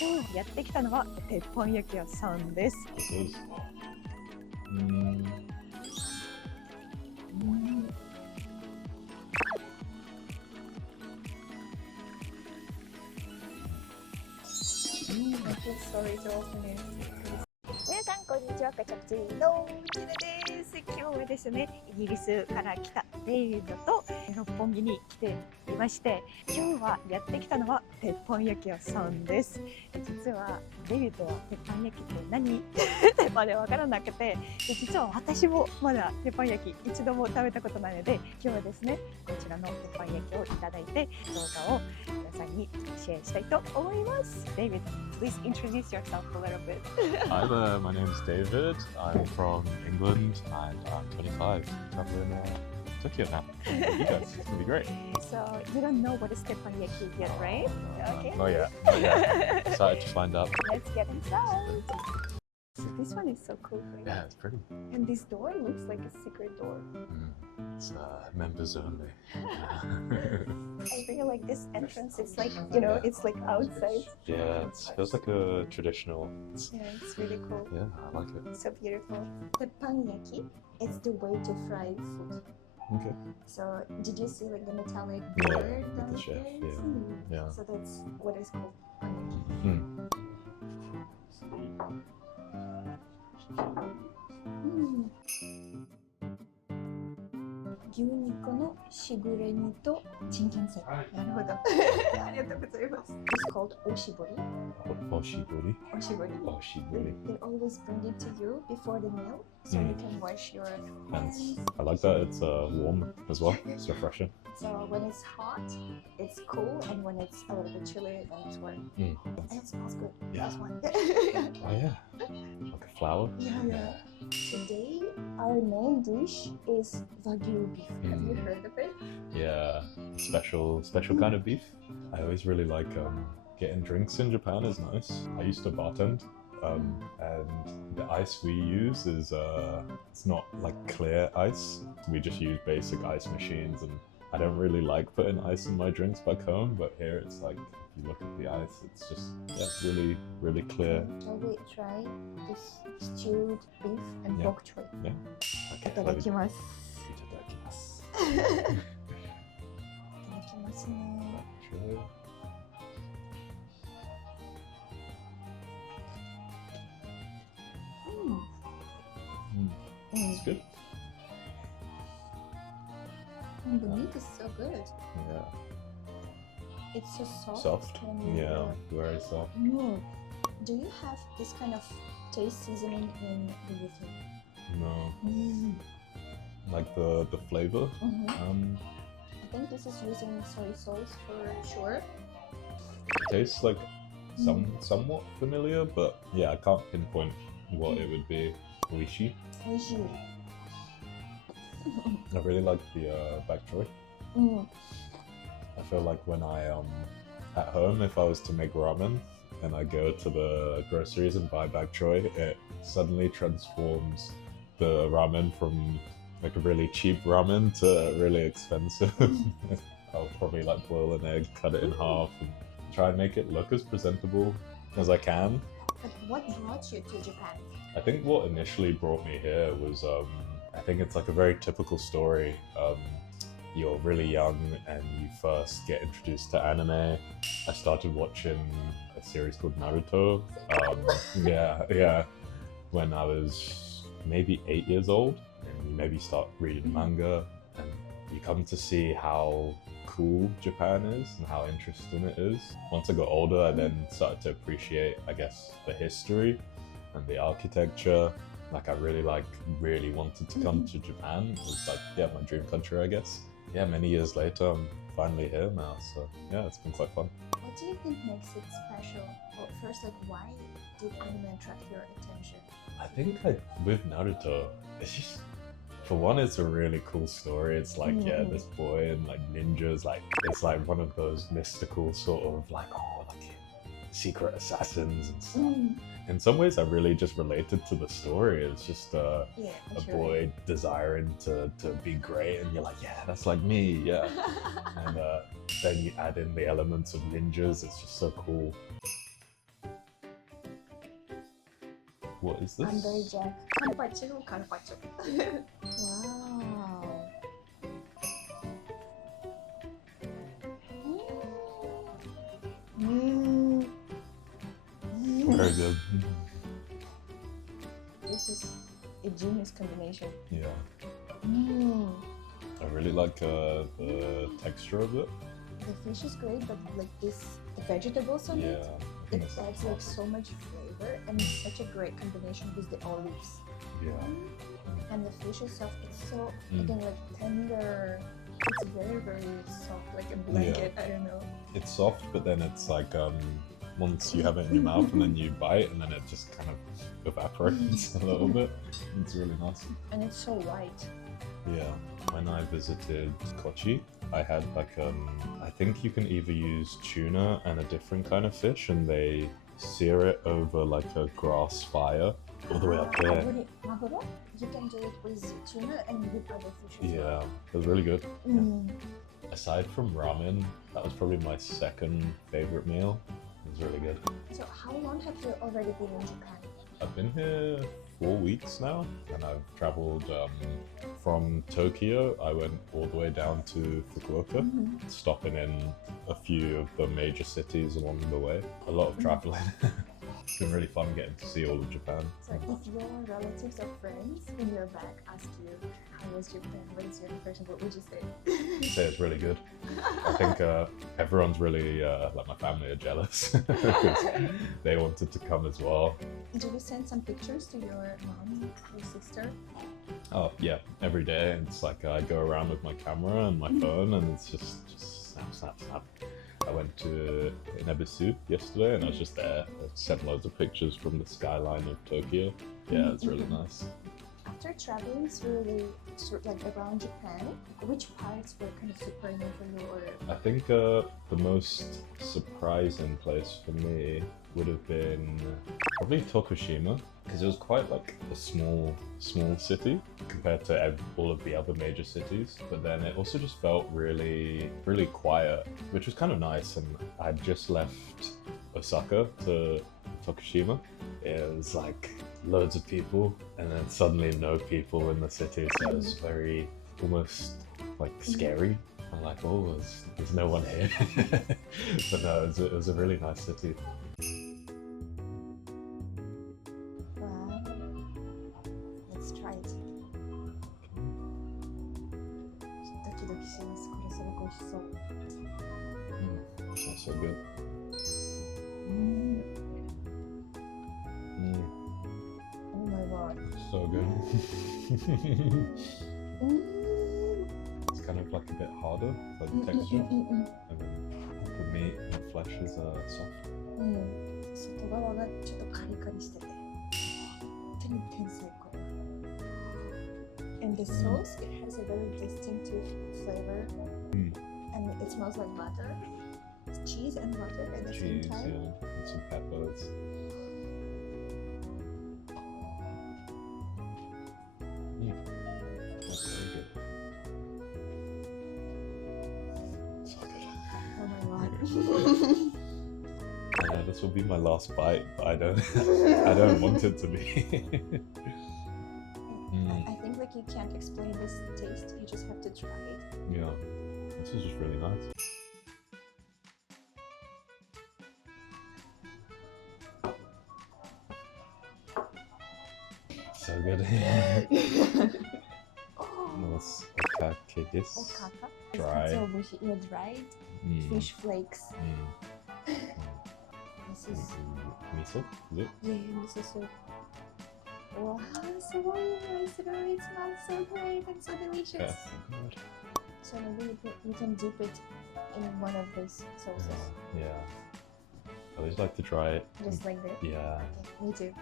今日やってきたのは鉄板焼き屋さんです。皆さんこんにちは、カチョックTVのティナです。今日はですね、イギリスから来たデイビッドと六本木に来ていまして、今日はやってきたのは鉄板焼き屋さんです。実はデイビッドは鉄板焼きって何ってまでわからなくて、実は私もまだ鉄板焼き一度も食べたことないので、今日はですね、こちらの鉄板焼きをいただいて動画を皆さんにシェアしたいと思います。デイビッド、please introduce yourself a little bit. Hi there, my name is David. I'm from England and I'm 25. I'm in Tokyo now. You guys, it's gonna be great. So you don't know what is teppanyaki yet, right? Okay. Not yet. Not yet. Excited to find out. Let's get inside. So this one is so cool. Yeah, it's pretty. And this door looks like a secret door. It's members only. I really like this entrance. It's like, you know, it's like outside. Yeah, it feels like a traditional. Yeah, it's really cool. Yeah, I like it. So beautiful. Teppanyaki is the way to fry food. Okay. So did you see like the metallic Yeah, board with the chef, downstairs? yeah. So that's what is called teppanyaki. 牛肉のしぐれ煮とチンゲン菜。なるほど。ありがとうございます。It's called おしぼり。おしぼり。おしぼり。おしぼり。They always bring it to you before the meal, so you can wash your hands. I like that it's warm as well. It's refreshing. So when it's hot, it's cool, and when it's a little bit chilly, then it's warm. And it smells good. Yeah. That's one. Oh yeah. Like a flower. Yeah. Today, our main dish is Wagyu beef. Have you heard of it? Yeah, special kind of beef. I always really like getting drinks in Japan is nice. I used to bartend, and the ice we use is it's not like clear ice. We just use basic ice machines, and I don't really like putting ice in my drinks back home, but here it's like if you look at the ice, it's just really clear. Shall we try this stewed beef and bok choy? Yeah. Okay. いただきます。いただきます。いただきますね。It's good. The meat is so good. Yeah. It's so soft. Soft. Yeah, very soft. Do you have this kind of taste seasoning in the UK? No. Like the flavor. I think this is using soy sauce for sure. It tastes like somewhat familiar, but yeah, I can't pinpoint what it would be. Oishi. Oishi. I really like the bak choy. I feel like when I at home, if I was to make ramen and I go to the groceries and buy bak choy, it suddenly transforms the ramen from like a really cheap ramen to really expensive. I'll probably like boil an egg, cut it in half, and try and make it look as presentable as I can. But what brought you to Japan? I think what initially brought me here was I think it's like a very typical story. You're really young and you first get introduced to anime. I started watching a series called Naruto. Yeah, when I was maybe 8 years old, and you maybe start reading manga, and you come to see how cool Japan is and how interesting it is. Once I got older, I then started to appreciate, I guess, the history and the architecture. Like I really wanted to come to Japan. It was like, yeah, my dream country, I guess. Yeah, many years later, I'm finally here now. So yeah, it's been quite fun. What do you think makes it special? Well, first, like, why did anime attract your attention? I think with Naruto, it's just, for one, it's a really cool story. It's like, yeah, this boy and like ninjas, like it's like one of those mystical sort of like, secret assassins and stuff. In some ways, I really just related to the story. It's just a boy desiring to be great, and you're like, yeah, that's like me, yeah. And then you add in the elements of ninjas. It's just so cool. What is this? Underjack. Carpaccio no carpaccio. Wow. Very good. This is a genius combination. Yeah. I really like the texture of it. The fish is great, but like this, the vegetables on it, it adds like so much flavor, and it's such a great combination with the olives. Yeah. And the fish is soft. It's so again like tender. It's very soft, like a blanket. I don't know. It's soft, but then it's like once you have it in your mouth and then you bite, and then it just kind of evaporates a little bit. It's really nice. And it's so white. Yeah. When I visited Kochi, I had like I think you can either use tuna and a different kind of fish, and they sear it over like a grass fire all the way up there. Maguro? You can do it with tuna and with other fishes. Yeah, it was really good. Aside from ramen, that was probably my second favorite meal. It was really good. So how long have you already been in Japan? I've been here 4 weeks now, and I've traveled from Tokyo. I went all the way down to Fukuoka, stopping in a few of the major cities along the way. A lot of traveling. It's been really fun getting to see all of Japan. So if your relatives or friends when you're back ask you, how was Japan? What is your impression? What would you say? I'd say it's really good. I think everyone's really, like my family are jealous because they wanted to come as well. Did you send some pictures to your mom or sister? Oh yeah, every day. It's like I go around with my camera and my phone, and it's just snap. I went to Nebisu yesterday, and I was just there. I sent loads of pictures from the skyline of Tokyo. Yeah, it's really nice. After traveling through like around Japan, which parts were kind of super new for you? Or I think the most surprising place for me would have been probably Tokushima, because it was quite like a small city compared to all of the other major cities. But then it also just felt really quiet, which was kind of nice. And I'd just left Osaka to Tokushima. It was like loads of people, and then suddenly no people in the city, so it was very almost like scary. I'm like, oh, there's no one here. But no, it was a really nice city. wow, let's try it. ドキドキします。これすごく美味しそう。Smells so good. Oh my god. So good. It's kind of like a bit harder, like the texture, and then the meat and the flesh is soft. 外側がちょっとカリカリしてて、本当に天才これ。And the sauce, it has a very distinctive flavor, and it smells like butter. It's cheese and butter at the same Cheese, time. yeah, and some peppers. That's very good. So good. Oh my god. Yeah, this will be my last bite, but I don't want it to be. I think like you can't explain this taste, you just have to try it. Yeah, this is just really nice. So good. What's okake desu? Okaka? Dry. Katsuobushi, yeah, dried fish flakes. This is Miso? Is it? yeah, miso soup. Wow, so nice. It smells so great and so delicious. Yeah, good. So maybe you can dip it in one of these sauces. Yeah. I always like to try it. Just like that? Yeah. Okay, me too.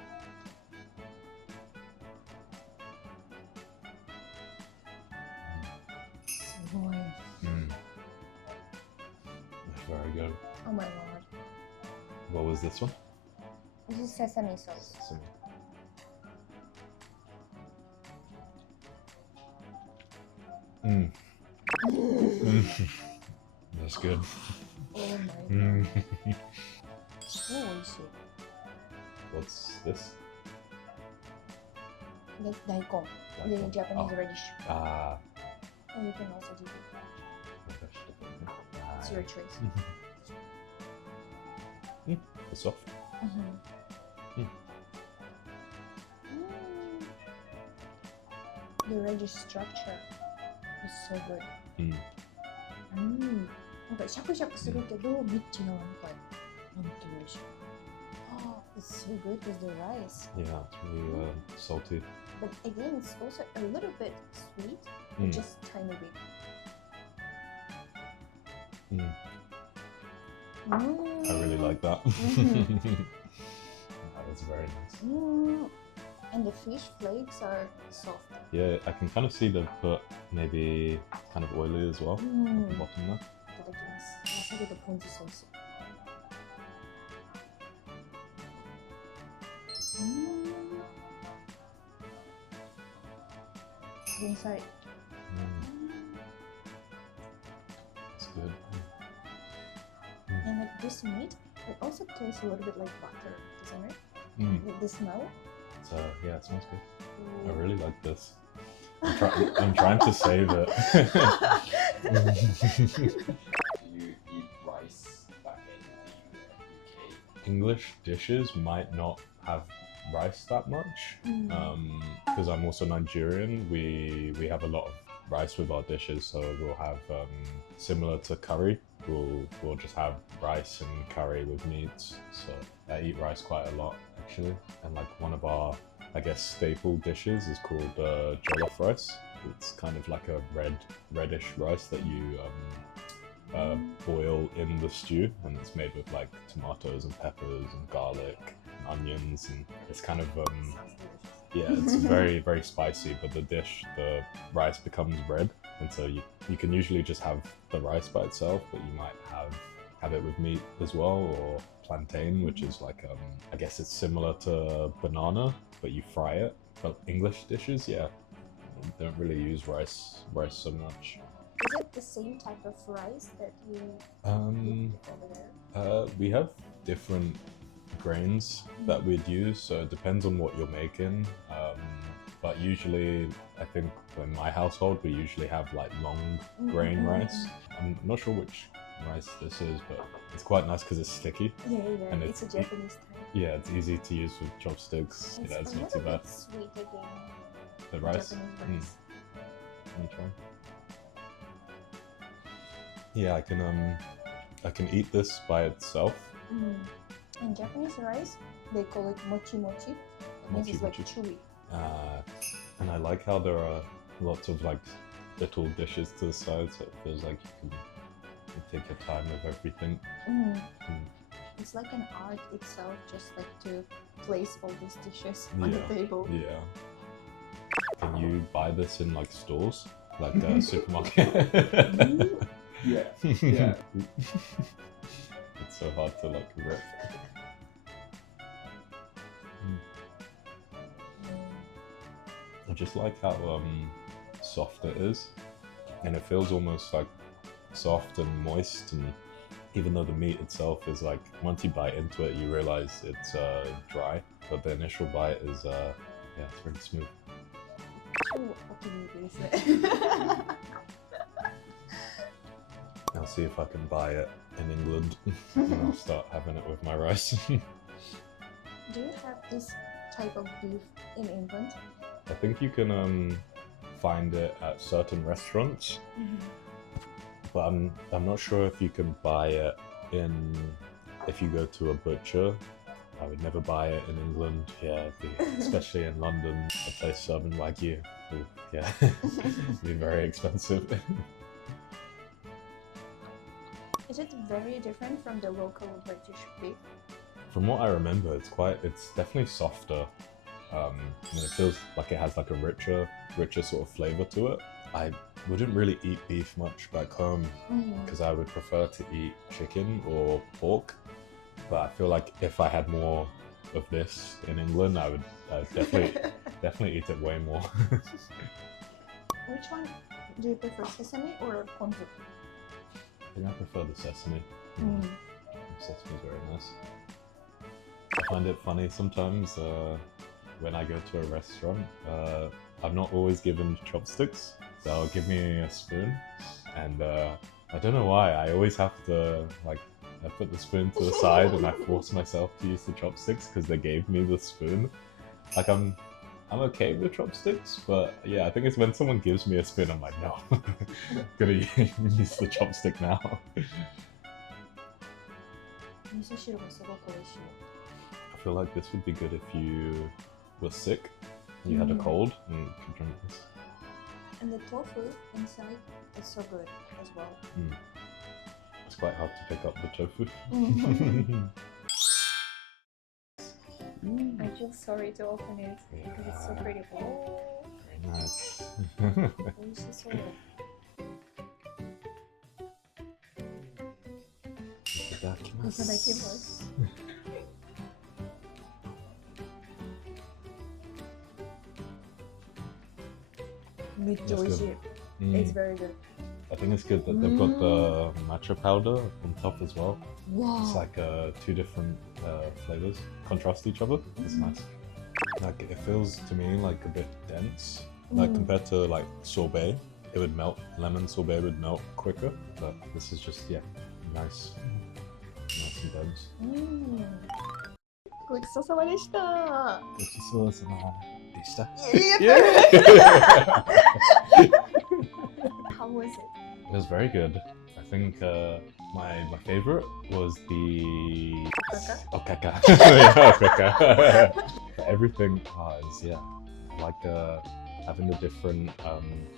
That's very good. Oh my god. What was this one? This is sesame sauce. Sesame. That's good. Oh my god. So oishii. What's this? 大根. The Japanese radish. Ah, And you can also do it. It's your choice. It's soft. The radish structure is so good. なんかシャクシャクするけど、リッチななんかなんていうんでしょう。It's so good with the rice. Yeah, it's really salty. But again, it's also a little bit sweet, but just tiny bit. I really like that. That was very nice. And the fish flakes are soft. Yeah, I can kind of see they've put maybe kind of oily as well at the bottom there. いただきます。わさびとポン酢ソース。前菜。It's good. And like this meat, it also tastes a little bit like butter, doesn't it? The smell. So yeah, it smells good. I really like this. I'm trying to save it. Do you eat rice back in the UK? English dishes might not have rice that much. Because I'm also Nigerian, we have a lot of rice with our dishes, so we'll have similar to curry. We'll just have rice and curry with meats. So I eat rice quite a lot actually, and like one of our, I guess, staple dishes is called jollof rice. It's kind of like a reddish rice that you boil in the stew, and it's made with like tomatoes and peppers and garlic and onions, and it's kind of yeah, it's very very spicy. But the rice becomes red, and so you can usually just have the rice by itself, but you might have it with meat as well, or plantain, which is like I guess it's similar to banana, but you fry it. But English dishes, yeah, don't really use rice so much. Is it the same type of rice that you eat over there? We have different grains that we'd use, so it depends on what you're making. But usually, I think in my household, we usually have like long grain rice. I'm not sure which rice this is, but it's quite nice because it's sticky. Yeah, and it's a Japanese type. Yeah, it's easy to use with chopsticks. It's, Yeah, it's a not too little bad. bit sweet again. The rice. Japanese rice. Let me try. Yeah, I can eat this by itself. In Japanese rice, they call it mochi mochi. It means it's like chewy. And I like how there are lots of like little dishes to the side, so it feels like you take your time with everything. It's like an art itself, just like to place all these dishes on the table. Yeah. Can you buy this in like stores, like a supermarket? Yeah. Yeah. It's so hard to like rip. I just like how soft it is, and it feels almost like soft and moist, and even though the meat itself is like, once you bite into it you realize it's dry, but the initial bite is yeah, it's really smooth. I'll see if I can buy it in England and I'll start having it with my rice. Do you have this type of beef in England? I think you can find it at certain restaurants, but I'm not sure if you can buy it if you go to a butcher. I would never buy it in England, yeah, especially in London. A place serving Wagyu, yeah, it'd be very expensive. Is it very different from the local British beef? From what I remember, it's definitely softer. And it feels like it has like a richer sort of flavor to it. I wouldn't really eat beef much back home because I would prefer to eat chicken or pork. But I feel like if I had more of this in England, I would definitely eat it way more. Which one do you prefer, sesame or ponzu? I think I prefer the sesame. Sesame's very nice. I find it funny sometimes when I go to a restaurant, I'm not always given chopsticks. They'll give me a spoon, and I don't know why. I always have to I put the spoon to the side and I force myself to use the chopsticks because they gave me the spoon. Like I'm okay with chopsticks, but yeah, I think it's when someone gives me a spoon, I'm like, no, gonna use the chopstick now. 味噌汁がすごく美味しい。 I feel like this would be good if you were sick, you had a cold, and you could drink this. And the tofu inside is so good as well. It's quite hard to pick up the tofu. I feel sorry to open it because it's so pretty. Oh, Very nice. 美味しそう。いただきます。いただきます。めっちゃ美味しい。It's very good. I think it's good that they've got the matcha powder on top as well. Wow. It's like two different flavors contrast each other. It's nice. Like it feels to me like a bit dense. Like compared to like sorbet, it would melt. Lemon sorbet would melt quicker, but this is just nice and dense. ごちそうさまでした。ごちそうさまでした。いやいや。 Yeah. How was it? It was very good. I think my favorite was the okaka. Yeah, okaka. Everything is like having the different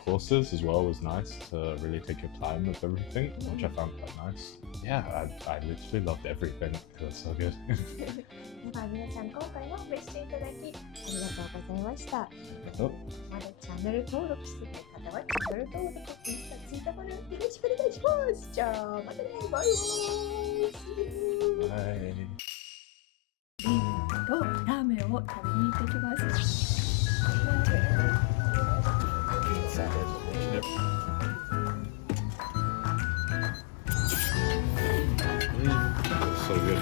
courses as well was nice to really take your time with everything, which I found quite nice. Yeah, I literally loved everything. It was so good. では皆さん今回もご視聴いただきありがとうございました。まだチャンネル登録してない方はチャンネル登録、インスタ、ツイッターフォローよろしくお願いします。じゃあまたね、バイバイ。Bye. ビールとラーメンを食べに行ってきます。So good.